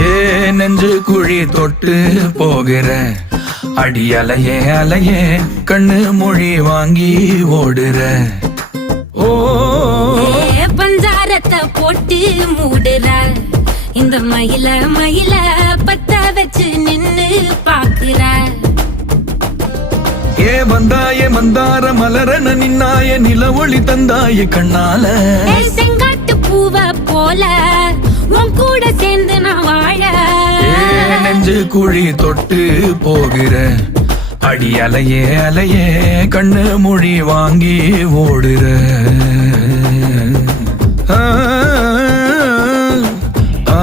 ஏ நெஞ்சு குழி தொட்டு போகிற அடி அலையே அலையே கண்ணு மொழி வாங்கி ஓடுற. ஓ பஞ்சாரத்தை போட்டு மூடுற இந்த மயில மயில பத்த வச்சு நின்னு பாக்குற. ஏ வந்தாய மந்தார மலரன நின்னாய நில ஒளி தந்தாய கண்ணால. செங்காட்டு பூவ போல உன் கூட சேர்ந்து நான் வாழ. நெஞ்சு குழி தொட்டு போகிற அடி அலையே அலையே கண்ணு மொழி வாங்கி ஓடுற. ஆ ஆ